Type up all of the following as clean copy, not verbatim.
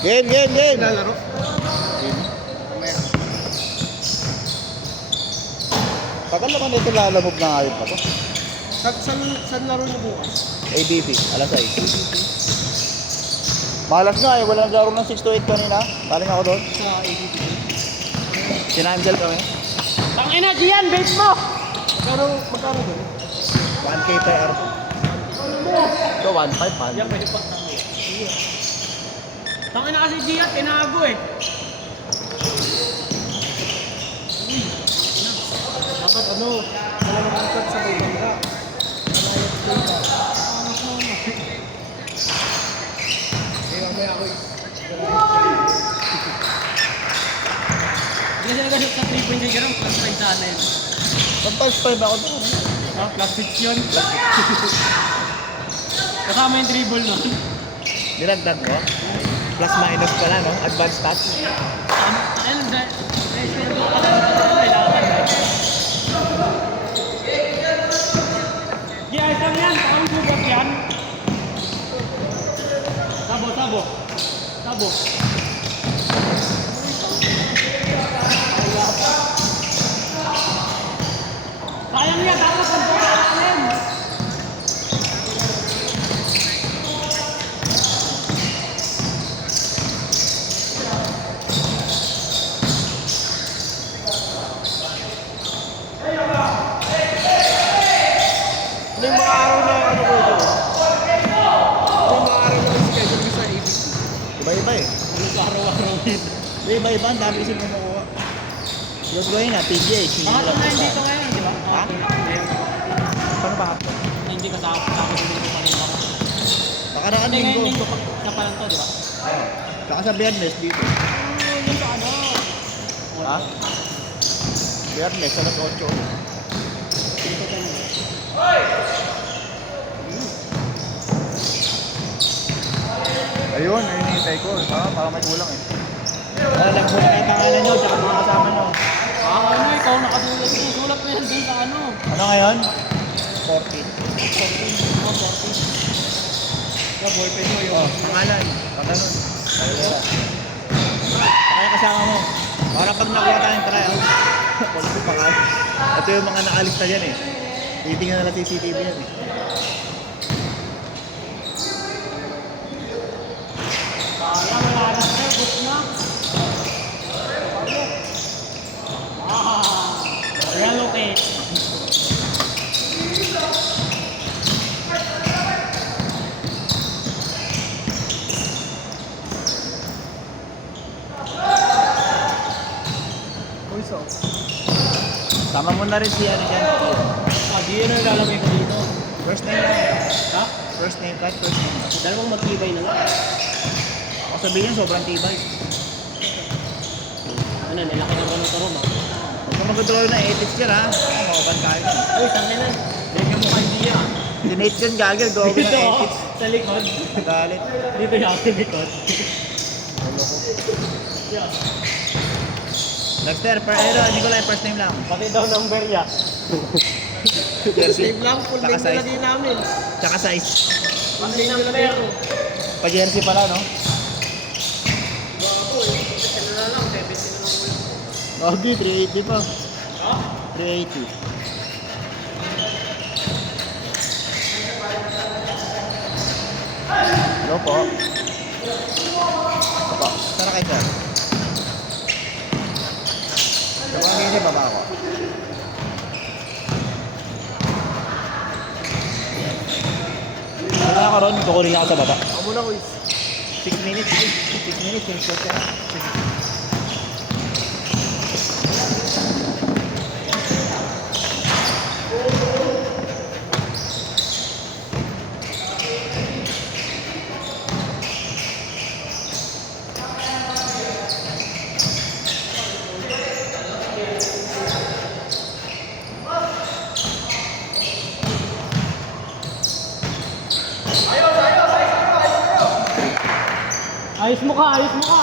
Game. Lalaro. Tagal naman ito lalamog na ayun pa to. Saan laro niyo bukas? ABP, alas 6. Malas nga eh, wala naglaro ng 6 to 8 kanina. Galing ako doon. Sa ABP. Sinamsel kami. Tangina, Gian, base mo! Magkano doon? 1K per hour. Ito, 1.5 man. Yan, pwede pa. Tangina kasi Gian, tinago eh. Dapat wala naman cut sa bumangga. Mamaya ako Hindi siya nagkasip sa 3 points yung plus 5 sana yun. Plus 5 ako doon. Plus 6 yun. Kasama yung dribble nun. Dinagdag mo? Plus minus pala, no? Advanced stats. Ayun, sure ko kasi kailangan ba? Yeah, isang yan. Ang sugat yan. Sabo. Sayang niya, tapos ang pagkakalim. Yung mga araw na ano ko ito. Yung mga araw na schedule ko sa ABP. Iba-iba eh. Ano sa araw-araw dito? Iba-iba, ang dami kasi kumukuha. Yung gawin na, PGH. Pangatlo na hindi ito ngayon, di ba? Ha? Paano ba hapon? Hindi ka sa dito pa rin ako. Nakaraan Hindi, ngayon linggo. linggo na pa lang to, di ba? Saka sa Biyernes dito. Yung sa ano? Ha? Biyernes, alas 8 ulit. Dito ka na. Ayun, hinihintay ko. Para may kulang eh. Alam mo na yung pangalan nyo, tsaka mga kasama nyo. Ano, ikaw nakasulat mo. Sulat mo yan dun sa ano. Ano ngayon? 14. 14. Yung boyfriend mo yun. Pangalan. Pagkanon. Kaya kasama mo. Para pag nakuha tayong tryout. Wala ko pangalan. Ito yung mga nakalista dyan eh. Titingnan na lang CCTV yan eh. Kaya wala na sa'yo, book na. Relocate. Uy, so. Sama mo na rin si ano dyan. Di yun ang lalagay ko dito. First name lang. Ha? First name, kahit first name. Dalawang magtibay na lang. Ako sabihin, sobrang tibay. Ano, nilaki na ba ng tarong ba? Huwag ka mag-control na 8 year ha. Mawaban kayo. Uy, tangin na. Bigyan mo kay Dia. Si Nate yun gagawin. Go Dito, na oh, 8 sa likod. Galit. Dito yung sa likod. Ulo ko. Yeah. Dexter, Nicolay, first name lang. Pati daw number ya. Jersey. Save lang, full Tsaka name size. na din namin. Tsaka size. Pati number. Pa-jersey pala, no? Bago eh. Kasi na lang, 70 na lang ulit. Lagi, 380 pa. Ha? 380. Hello po. Opo, sana kayo sir. Tawagin niyo baba ako. Wala ka ron, kukunin ako sa baba. Ako muna ko is. 6 minutes, 6 minutes, change shot ka na. Ayos mo ka, ayos mo ka.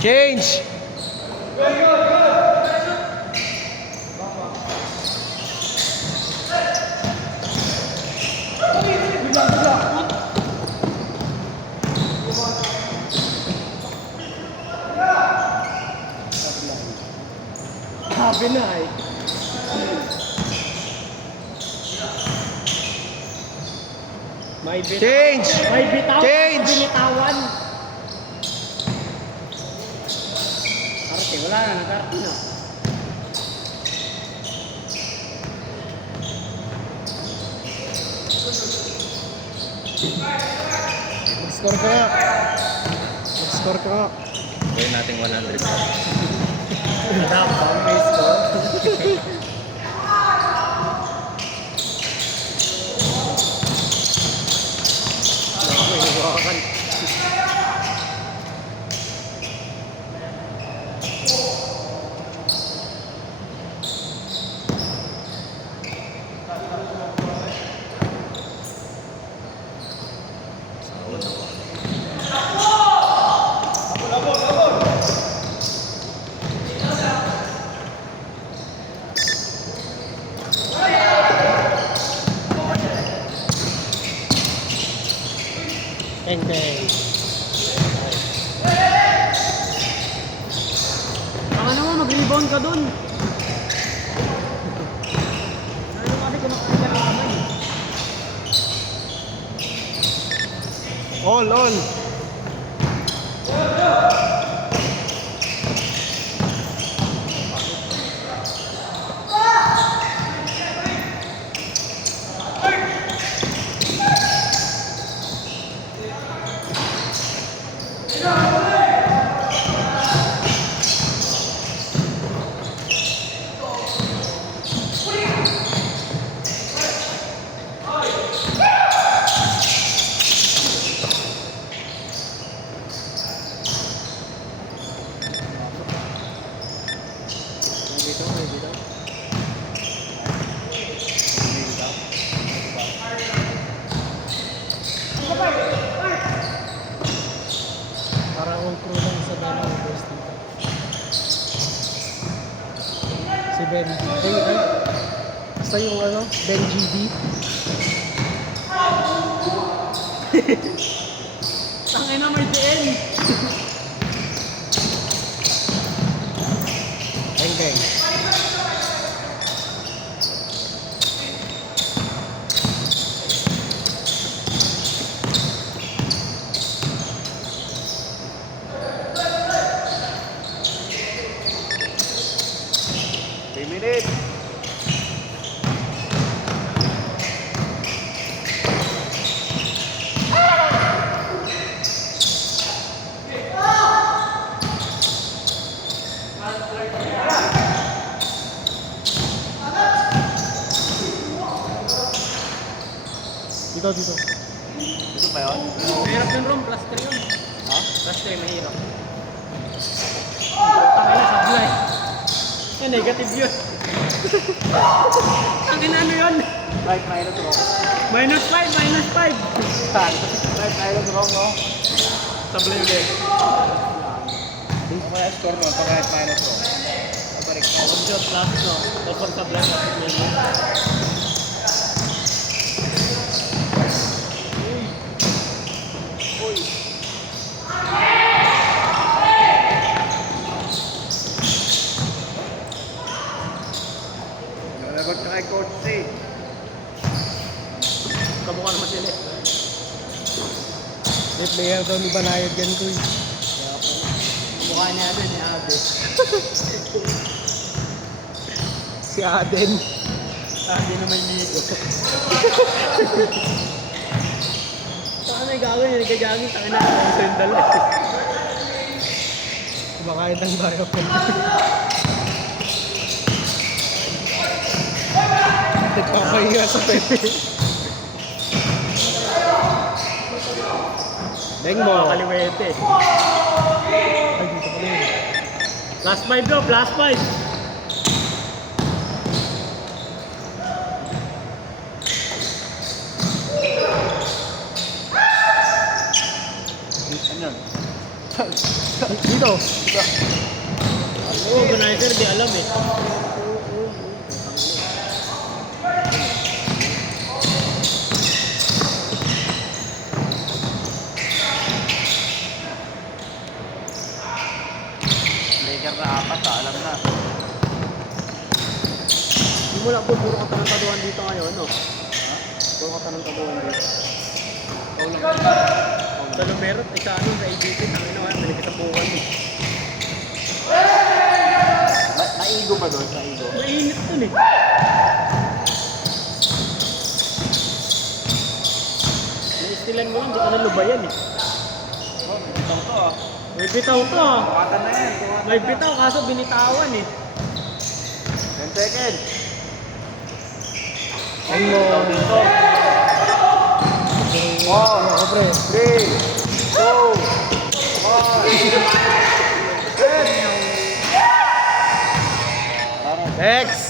Change! Sabi na eh. May bitaw. Change! May bitaw. Change! Binitawan. Arte, wala na. Nag-arte na. Score ka nga. Score ka nga. Gawin natin 100. Dapat may score. Ako, inuwakan. Engay. Baka naman mag-rebound ka dun. Ano kasi kung nakakita ka kamay? All. Para all crew lang sa dalawang boys dito. Si Ben. Basta yung ano, Ben GD. Tangay na may DN. Okay. Minute. Dito. Ito ba yun? Mahirap yung room, plus 3 yun. Ha? Plus 3, mahirap. Tangay na, sablay. Yan, negative yun. Tangin ano yun? Right, minus wrong. -5. Right, minus wrong, no? Sablay ulit. Kaya score mo, pag right, minus wrong. Pabalik ka. Shot last, no? Tapos sablay na. Nalagot ka kay Coach C. Kamukha naman sila. May player daw ni Banayad yan ko eh. Kamukha niya doon ni Abe. Si Aden. Aden na may ligo. Saan may gagawin? Nagagagin. Saan na? Ito yung dala. Kumakain ng bayo ko. Nagpapahiya sa Pepe. Beng mo. Kaliwete. Ay, dito pa rin. Last 5 bro, last 5. Ano yun? Dito. Oo, organizer, di alam eh. Laker na apat alam na. Hindi mo lang po, puro katanong-taduhan dito ngayon, no? Puro katanong-taduhan dito. Sa Lumero, isa ano, sa AGP, tangin na, malaki sa buwan eh. Naigo ba doon? Naigo? Mainit dun eh. Naistilan mo yun, di ka nalubayan eh. Itong to ah. May bitaw to ah. Bukatan na yan. May bitaw, kaso binitawan eh. 10 seconds. Ayun. Dito. 4, 3, 2, 1. Next!